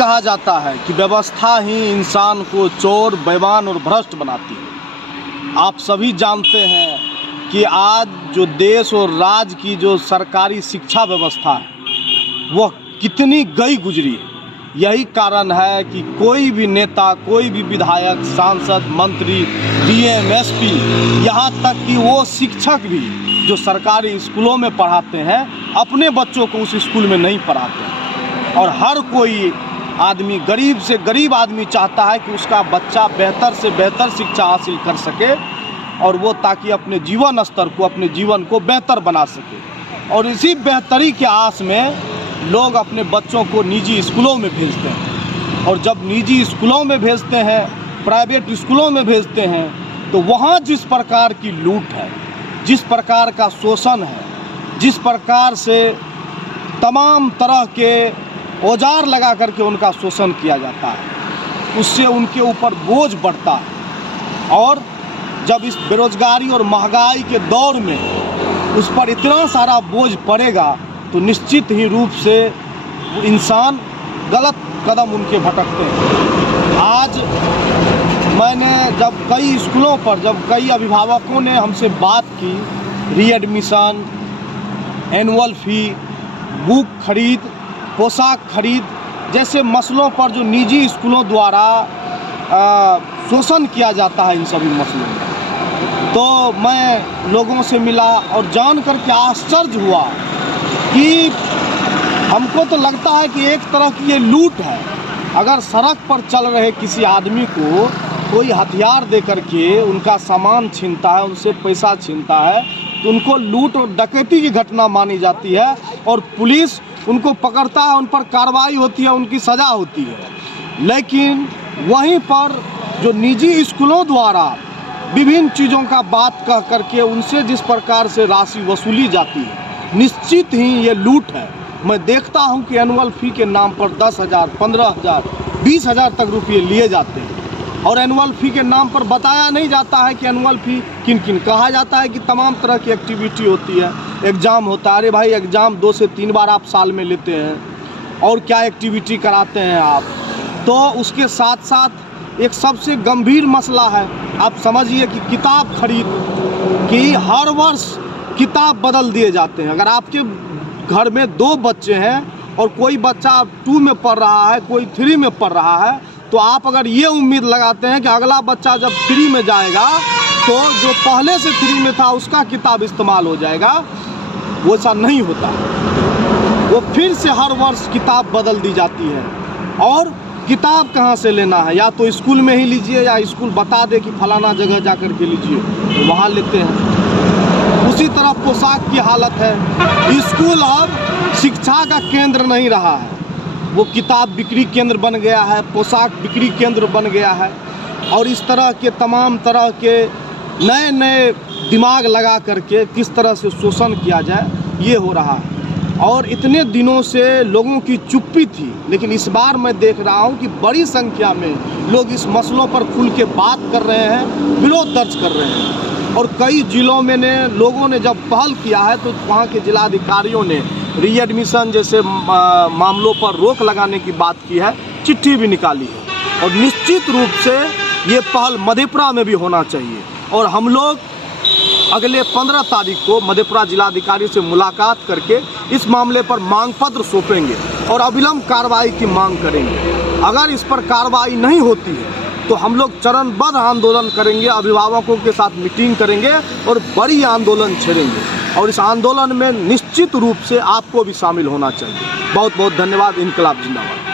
कहा जाता है कि व्यवस्था ही इंसान को चोर, बेईमान और भ्रष्ट बनाती है। आप सभी जानते हैं कि आज जो देश और राज्य की जो सरकारी शिक्षा व्यवस्था है वह कितनी गई गुजरी है। यही कारण है कि कोई भी नेता, कोई भी विधायक, सांसद, मंत्री, डीएम, एसपी, यहाँ तक कि वो शिक्षक भी जो सरकारी स्कूलों में पढ़ाते हैं अपने बच्चों को उस स्कूल में नहीं पढ़ाते हैं। और हर कोई आदमी, गरीब से गरीब आदमी चाहता है कि उसका बच्चा बेहतर से बेहतर शिक्षा हासिल कर सके और वो ताकि अपने जीवन स्तर को, अपने जीवन को बेहतर बना सके। और इसी बेहतरी के आस में लोग अपने बच्चों को निजी स्कूलों में भेजते हैं। और जब निजी स्कूलों में भेजते हैं, प्राइवेट स्कूलों में भेजते हैं, तो वहाँ जिस प्रकार की लूट है, जिस प्रकार का शोषण है, जिस प्रकार से तमाम तरह के औजार लगा करके उनका शोषण किया जाता है, उससे उनके ऊपर बोझ बढ़ता है। और जब इस बेरोजगारी और महंगाई के दौर में उस पर इतना सारा बोझ पड़ेगा तो निश्चित ही रूप से इंसान गलत कदम उनके भटकते हैं। आज मैंने जब कई स्कूलों पर, जब कई अभिभावकों ने हमसे बात की, रीएडमिशन, एनुअल फ़ी, बुक खरीद, पोशाक खरीद जैसे मसलों पर जो निजी स्कूलों द्वारा शोषण किया जाता है, इन सभी मसलों में, तो मैं लोगों से मिला और जान कर के आश्चर्य हुआ कि हमको तो लगता है कि एक तरह की ये लूट है। अगर सड़क पर चल रहे किसी आदमी को कोई हथियार दे करके उनका सामान छीनता है, उनसे पैसा छीनता है, तो उनको लूट और डकैती की घटना मानी जाती है और पुलिस उनको पकड़ता है, उन पर कार्रवाई होती है, उनकी सज़ा होती है। लेकिन वहीं पर जो निजी स्कूलों द्वारा विभिन्न चीज़ों का बात कह करके उनसे जिस प्रकार से राशि वसूली जाती है, निश्चित ही ये लूट है। मैं देखता हूँ कि एनुअल फ़ी के नाम पर 10,000, 15,000, 20,000 तक रुपये लिए जाते हैं। और एनुअल फ़ी के नाम पर बताया नहीं जाता है कि एनुअल फ़ी किन किन, कहा जाता है कि तमाम तरह की एक्टिविटी होती है, एग्ज़ाम होता है। अरे भाई, एग्ज़ाम 2 से 3 बार आप साल में लेते हैं और क्या एक्टिविटी कराते हैं आप। तो उसके साथ साथ एक सबसे गंभीर मसला है, आप समझिए कि किताब खरीद की हर वर्ष किताब बदल दिए जाते हैं। अगर आपके घर में 2 बच्चे हैं और कोई बच्चा 2 में पढ़ रहा है, कोई 3 में पढ़ रहा है, तो आप अगर ये उम्मीद लगाते हैं कि अगला बच्चा जब 3 में जाएगा तो जो पहले से 3 में था उसका किताब इस्तेमाल हो जाएगा, वो ऐसा नहीं होता। वो फिर से हर वर्ष किताब बदल दी जाती है। और किताब कहाँ से लेना है, या तो स्कूल में ही लीजिए या स्कूल बता दे कि फलाना जगह जा कर के लीजिए, तो वहाँ लेते हैं। उसी तरह पोशाक की हालत है। स्कूल अब शिक्षा का केंद्र नहीं रहा है, वो किताब बिक्री केंद्र बन गया है, पोशाक बिक्री केंद्र बन गया है। और इस तरह के तमाम तरह के नए नए दिमाग लगा करके किस तरह से शोषण किया जाए, ये हो रहा है। और इतने दिनों से लोगों की चुप्पी थी, लेकिन इस बार मैं देख रहा हूँ कि बड़ी संख्या में लोग इस मसलों पर खुल के बात कर रहे हैं, विरोध दर्ज कर रहे हैं। और कई जिलों में लोगों ने जब पहल किया है तो वहाँ के जिलाधिकारियों ने रीएडमिशन जैसे मामलों पर रोक लगाने की बात की है, चिट्ठी भी निकाली है। और निश्चित रूप से ये पहल मधेपुरा में भी होना चाहिए। और हम लोग अगले 15 तारीख को मधेपुरा जिलाधिकारी से मुलाकात करके इस मामले पर मांग पत्र सौंपेंगे और अविलंब कार्रवाई की मांग करेंगे। अगर इस पर कार्रवाई नहीं होती है तो हम लोग चरणबद्ध आंदोलन करेंगे, अभिभावकों के साथ मीटिंग करेंगे और बड़ी आंदोलन छेड़ेंगे। और इस आंदोलन में निश्चित रूप से आपको भी शामिल होना चाहिए। बहुत बहुत धन्यवाद। इनकलाब जिंदाबाद।